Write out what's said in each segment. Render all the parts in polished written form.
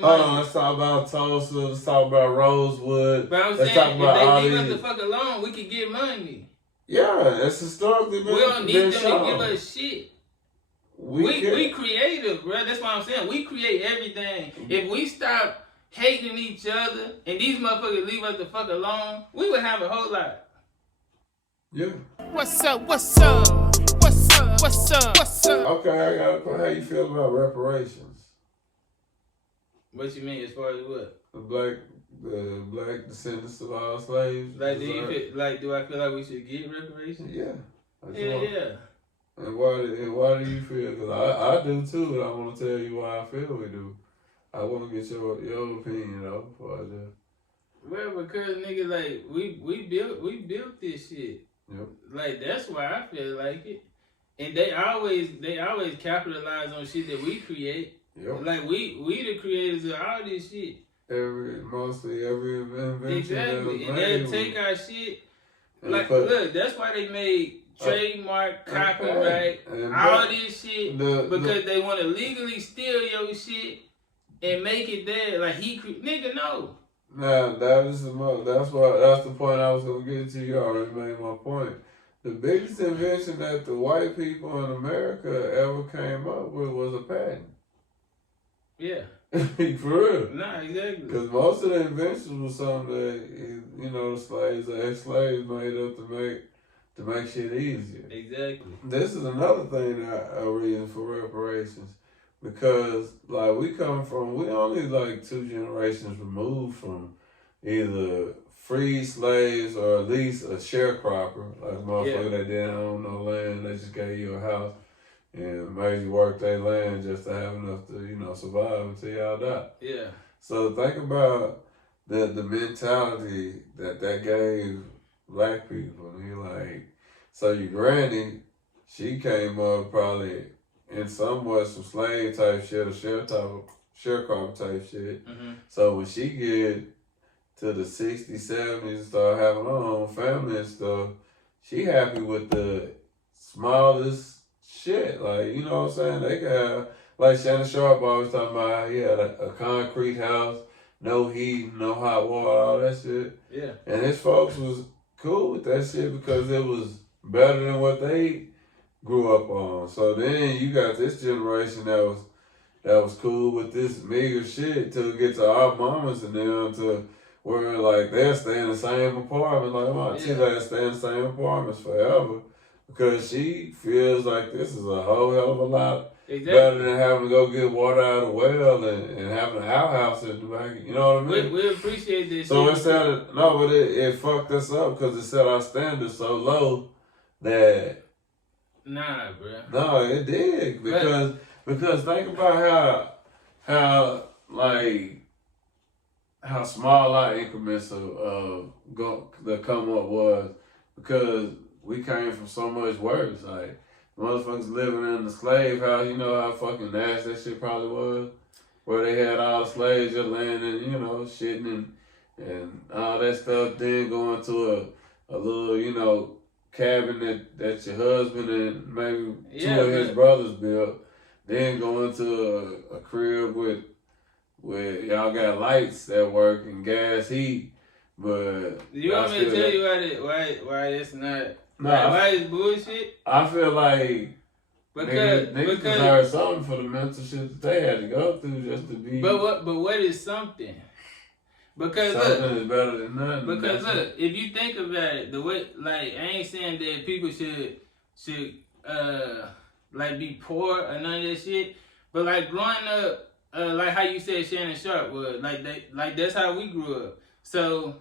Hold on, let's talk about Tulsa. Let's talk about Rosewood. But I'm let's saying, talk about if they leave us the fuck alone, we could get money. Yeah, it's historically been. We don't need them shown. to give us shit. We creative, bro. That's what I'm saying. We create everything. If we stop hating each other and these motherfuckers leave us the fuck alone, we would have a whole lot. Yeah. What's up? What's up? What's up? What's up? What's up? Okay, I got a question. How you feel about reparations? What you mean as far as what? The black descendants of all slaves. Like, do I feel like we should get reparations? Yeah. Yeah. And why do you feel? Because I do too, and I want to tell you why I feel we do. I want to get your opinion though before I do. Well, because nigga, like we built this shit. Yep. Like that's why I feel like it. And they always capitalize on shit that we create. Yep. Like we the creators of all this shit. Mostly every invention. Exactly. And they'll take our shit. Like look, that's why they made trademark, copyright, all this shit because they want to legally steal your shit and make it there. Like nigga, no. Now that's the point I was gonna get to. You already made my point. The biggest invention that the white people in America ever came up with was a patent. Yeah. For real. Nah, exactly. Because most of the inventions was something that the slaves, the ex-slaves made up to make shit easier. Exactly. This is another thing a reason for reparations. Because we only like 2 generations removed from either free slaves or at least a sharecropper, like a motherfucker that didn't own no land, they just gave you a house and made you work their land just to have enough to, survive until y'all die. Yeah. So think about the mentality that gave black people. And you're like, so your granny, she came up probably in somewhat some slave type shit or sharecropper type shit. Mm-hmm. So when she get to the 60s, 70s and start having her own family and stuff, she happy with the smallest shit. Like, you know what I'm saying? They could have, like Shannon Sharp always talking about how he had a concrete house, no heat, no hot water, all that shit. Yeah. And his folks was cool with that shit because it was better than what they grew up on. So then you got this generation that was cool with this meager shit till it get to our mamas and them to where like they'll stay in the same apartment. Like my auntie that stay in the same apartments forever because she feels like this is a whole hell of a lot better than having to go get water out of the well and having an outhouse in the back. You know what I mean? We appreciate this. So it fucked us up because it set our standards so low that. Nah, bro. No, it did because think about how small our increments of the come up was because we came from so much worse. Like motherfuckers living in the slave house, you know how fucking nasty that shit probably was, where they had all the slaves just laying in, shitting and all that stuff. Then going to a little, cabin that your husband and maybe two of his brothers built, then going to a crib with y'all got lights that work and gas heat, but you want me to tell you why it's not why it's bullshit? I feel like because niggas deserve something for the mental shit that they had to go through just to be. But what is something? Because something is better than nothing. Because look, if you think about it, the way I ain't saying that people should be poor or none of that shit, but like growing up, like how you said Shannon Sharp was, like that's how we grew up. So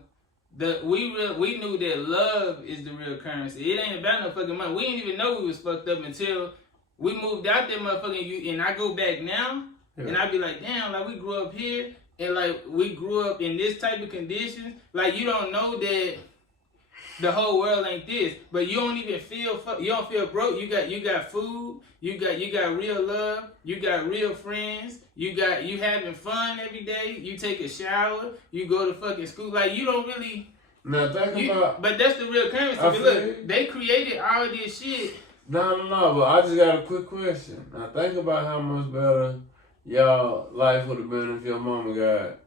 we knew that love is the real currency. It ain't about no fucking money. We didn't even know we was fucked up until we moved out there, motherfucking. And I go back now, and I be like, damn, like we grew up here. And like we grew up in this type of conditions, like you don't know that the whole world ain't this, but you don't even feel you don't feel broke. You got food, you got real love, you got real friends, you having fun every day. You take a shower, you go to fucking school. Like you don't really. Now think about. But that's the real currency. But look, they created all this shit. No. But I just got a quick question. Now think about how much better y'all life would have been if your mama got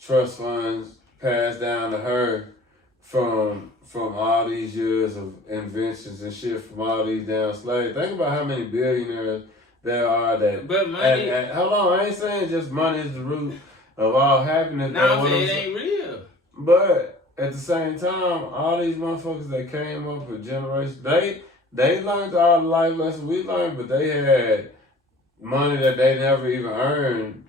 trust funds passed down to her from all these years of inventions and shit from all these damn slaves. Think about how many billionaires there are that. But money. Hold on, I ain't saying just money is the root of all happiness. No, it ain't real. But at the same time, all these motherfuckers that came up with generations, they learned all the life lessons we learned, but they had money that they never even earned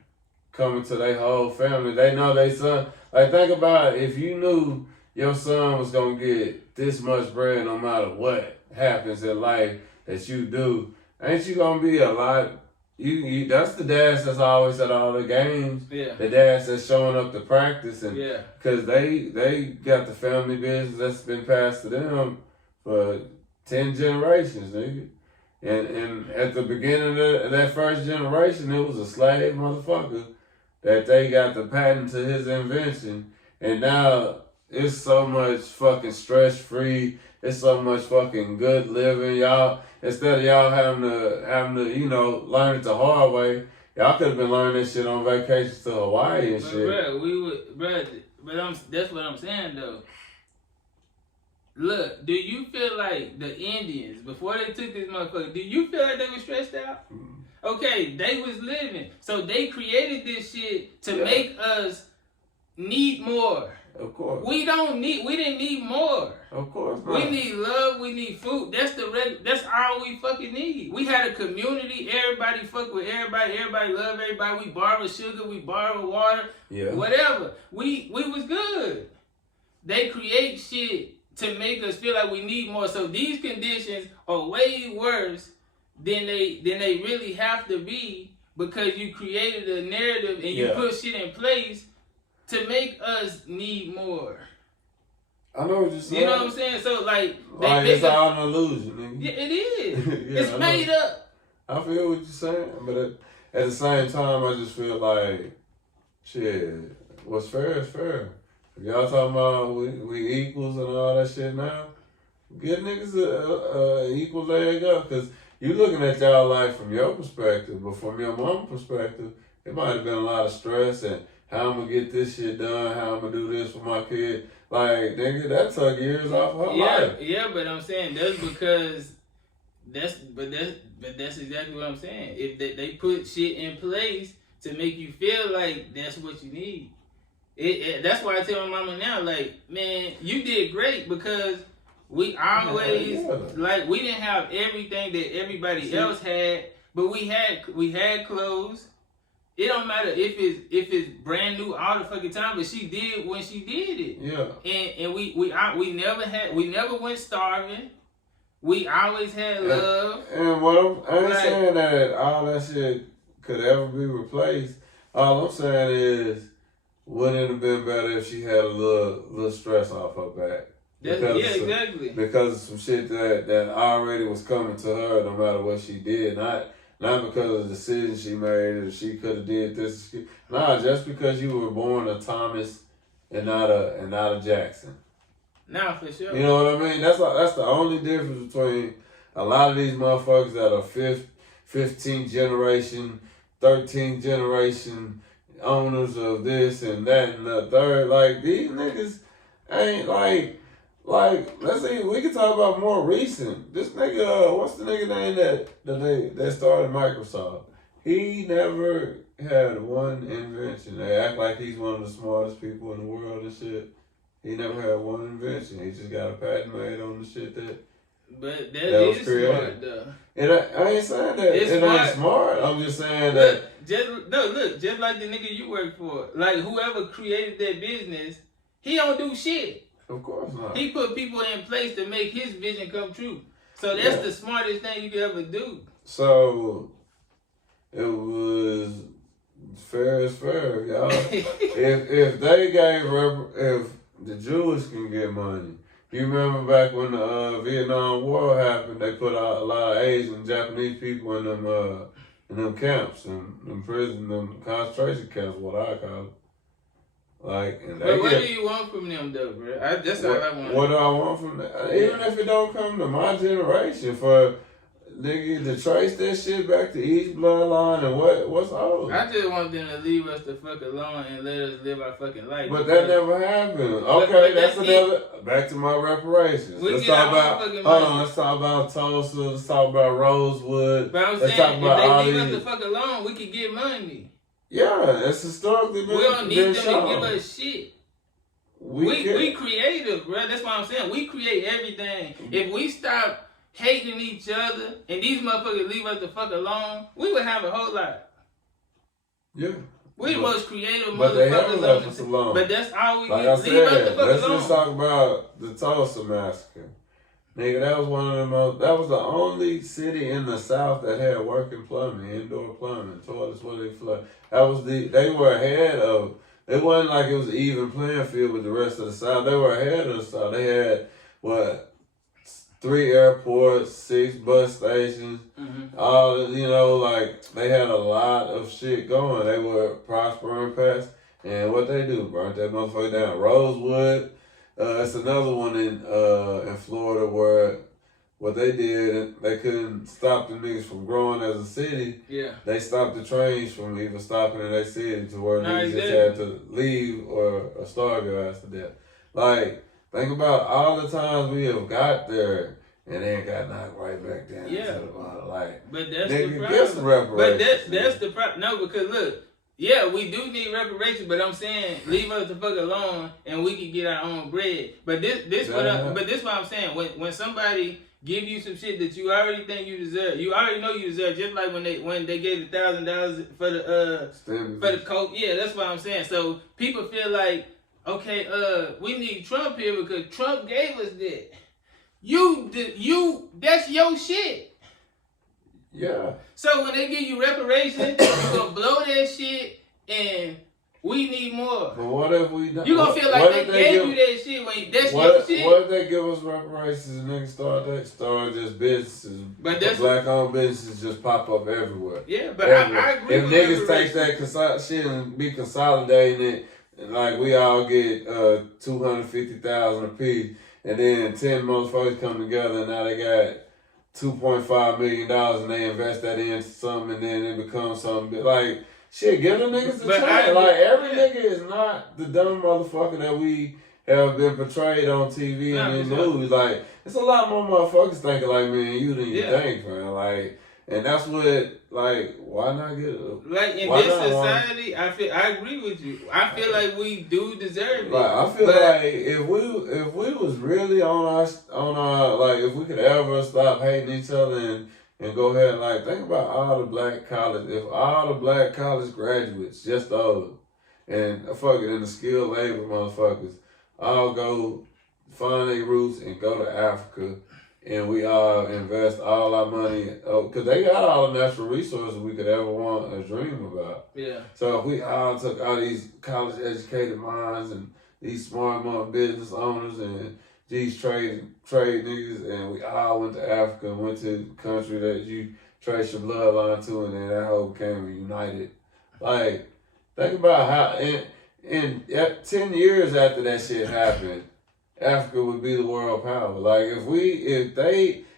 coming to their whole family. They know they son. Like, think about it. If you knew your son was gonna get this much bread no matter what happens in life that you do, ain't you gonna be a lot? You that's the dads that's always at all the games. Yeah. The dads that's showing up to practice, and Yeah. because they got the family business that's been passed to them for 10 generations, nigga. And at the beginning of that first generation, it was a slave motherfucker that they got the patent to his invention, and now it's so much fucking stress free. It's so much fucking good living, y'all. Instead of y'all having to learn it the hard way, y'all could have been learning this shit on vacations to Hawaii and shit. That's what I'm saying though. Look, do you feel like the Indians, before they took this motherfucker, do you feel like they were stressed out? Okay, they was living. So they created this shit to make us need more. Of course. We didn't need more. Of course not. We need love, we need food. That's all we fucking need. We had a community, everybody fuck with everybody love everybody. We borrow sugar, we borrow water, whatever. We was good. They create shit to make us feel like we need more. So these conditions are way worse than they really have to be, because you created a narrative and you put shit in place to make us need more. I know what you're saying. You know what I'm saying? So like it's all an illusion, nigga. Yeah, it is. It's made up. I feel what you're saying, but at the same time, I just feel like, shit, what's fair is fair. If y'all talking about we equals and all that shit now, give niggas a equal leg up, because you looking at y'all life from your perspective, but from your mama's perspective, it might have been a lot of stress and how I'm gonna get this shit done, how I'm gonna do this for my kid. Like, nigga, that took years off of her life. Yeah, but I'm saying that's because that's exactly what I'm saying. If they put shit in place to make you feel like that's what you need. That's why I tell my mama now, like, man, you did great, because we always like, we didn't have everything that everybody else had, but we had clothes. It don't matter if it's brand new all the fucking time, but she did when she did it. Yeah. And we never went starving. We always had love. And what I ain't saying that all that shit could ever be replaced. All I'm saying is, wouldn't it have been better if she had a little stress off her back? Exactly. Because of some shit that already was coming to her, no matter what she did. Not because of the decision she made, or she could have did this. Nah, just because you were born a Thomas and not a Jackson. Nah, for sure. You know what I mean? That's the only difference between a lot of these motherfuckers that are 15th generation, 13th generation owners of this and that and the third. Like, these niggas ain't like, let's see, we can talk about more recent. This nigga, what's the nigga name that started Microsoft? He never had one invention. They act like he's one of the smartest people in the world and shit. He never had one invention. He just got a patent made on the shit that is created. Smart though. And I ain't saying that it ain't smart. I'm just saying that. Just like the nigga you work for, like whoever created that business, he don't do shit. Of course not. He put people in place to make his vision come true. So that's the smartest thing you could ever do. So it was fair as fair, y'all. if they gave if the Jewish can get money. You remember back when the Vietnam War happened, they put out a lot of Asian, Japanese people in them camps, in prison, them concentration camps, what I call it. Like, and but what do you want from them, though, bro? That's all I want. What do I want from them? Even if it don't come to my generation, for nigga, to trace that shit back to each bloodline and what's old. I just want them to leave us the fuck alone and let us live our fucking life. But that never happened. Okay, but that's another. Back to my reparations. Let's talk about. Hold on. Let's talk about Tulsa. Let's talk about Rosewood. But I'm let's saying, talk about if they leave us the fuck alone, we could get money. Yeah, it's historically been. We don't need them shown. to give us shit. We creative, bro. That's what I'm saying. We create everything. If we stop hating each other and these motherfuckers leave us the fuck alone, we would have a whole lot. Yeah. We the most creative but they haven't motherfuckers left us alone. But that's all we like need. I Leave said, us the fuck let's alone. just talk about the Tulsa Massacre. Nigga, that was one of the most. That was the only city in the South that had working plumbing, indoor plumbing, toilets where they flood. That was they were ahead of. It wasn't like it was an even playing field with the rest of the South. They were ahead of the South. They had 3 airports, 6 bus stations. Mm-hmm. All like they had a lot of shit going. They were prospering past, and what they do, burnt that motherfucker down. Rosewood. It's another one in Florida where what they did, they couldn't stop the niggas from growing as a city. Yeah. They stopped the trains from even stopping in their city to where niggas just had to leave or starve your ass to death. Like, think about all the times we have got there and then got knocked right back down. Yeah. To the bottom. Like, but that's nigga, the problem. get some reparations. But that's the problem. No, because look, yeah, we do need reparations, but I'm saying leave us the fuck alone and we can get our own bread. But this what I'm saying. When somebody give you some shit that you already think you deserve, you already know you deserve. Just like when they gave $1,000 for the coke. Yeah, that's what I'm saying. So people feel like, okay, we need Trump here because Trump gave us that. That's your shit. Yeah. So when they give you reparations, you gonna blow that shit, and we need more. But what if we don't? You gonna feel like they gave you that shit when that's your shit? What if they give us reparations and niggas start just businesses, but black-owned businesses just pop up everywhere? Yeah, but everywhere. I agree if with niggas take that shit and be consolidating it, and like we all get $250,000 a piece, and then 10 motherfuckers come together, and now they got $2.5 million and they invest that into something and then it becomes something like shit, give the niggas a chance. Like every nigga is not the dumb motherfucker that we have been portrayed on TV and in the news. Like it's a lot more motherfuckers thinking like me and you than you think, man. Like, and that's what why not get it? Like in this society, I agree with you. I feel like we do deserve it. Like I feel like if we was really on our like if we could ever stop hating each other and go ahead and like think about all the black college, if all the black college graduates, just those, and and the skilled labor motherfuckers all go find their roots and go to Africa. And we all invest all our money, because they got all the natural resources we could ever want or dream about. Yeah. So if we all took all these college-educated minds and these smart business owners and these trade niggas, and we all went to Africa and went to the country that you trace your bloodline to, and then that whole became united. Like, think about how in 10 years after that shit happened, Africa would be the world power. Like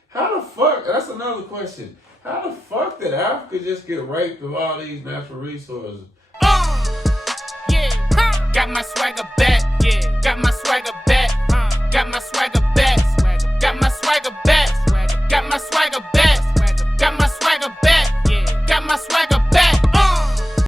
how the fuck, that's another question. How the fuck did Africa just get raped of all these natural resources? Yeah, got my swagger back. Yeah, got my swagger back. Got my swagger back.